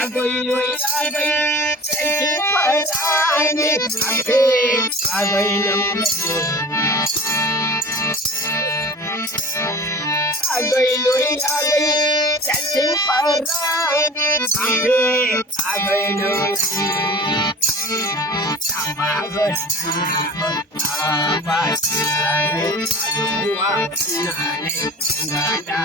Agoi lui agoi chỉ phải ai đi làm gì agoi nằm agoi lui agoi chỉ phải ai đi làm gì agoi nằm sama agoi apa sih ayo nane nada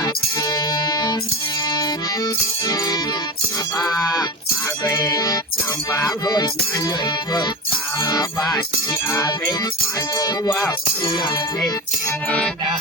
Ave, Samba Road, Nanoigo, Aba, Ave, Anoa, Nane, Nada.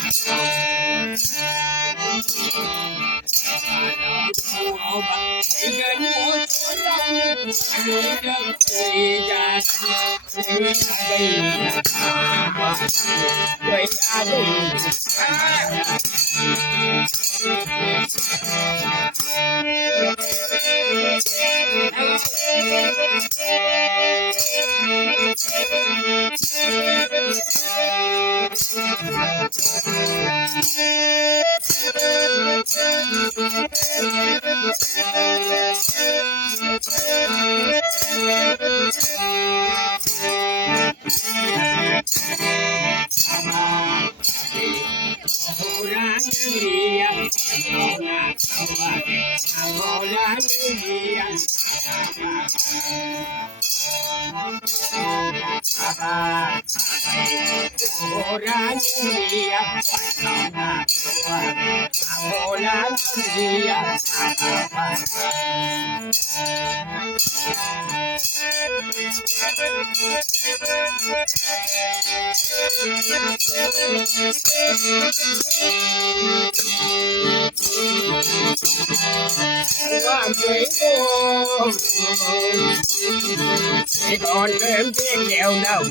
Còn em biết kẹo đâu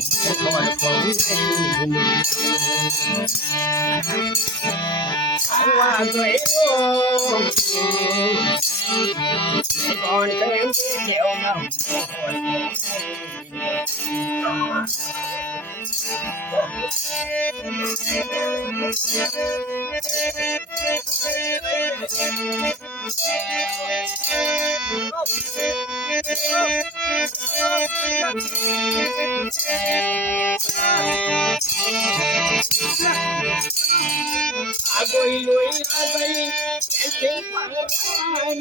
còn cũng qua tuổi luôn còn em biết kẹo đâu Agoi lui agoi chỉ phải ai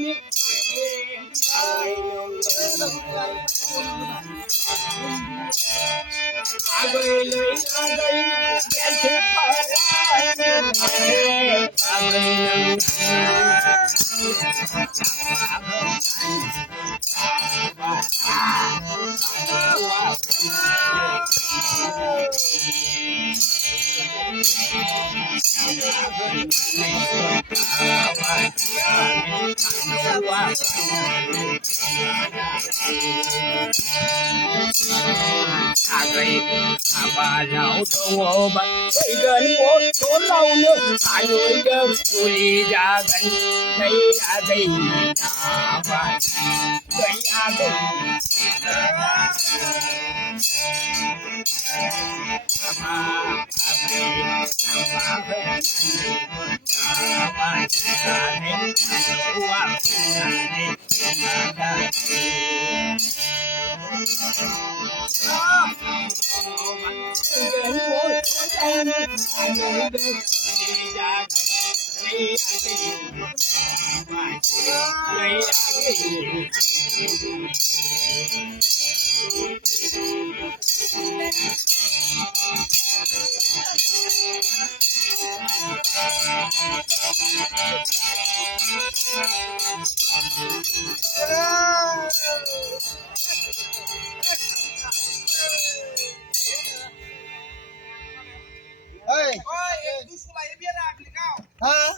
agoi lui agoi chỉ phải agoi bà lão đồ bà thấy gần một số lâu nữa hai người đơn vui ra gần thấy ra đây bà thấy ra đây Hey! दुसरा हे बिया आपली गाव हा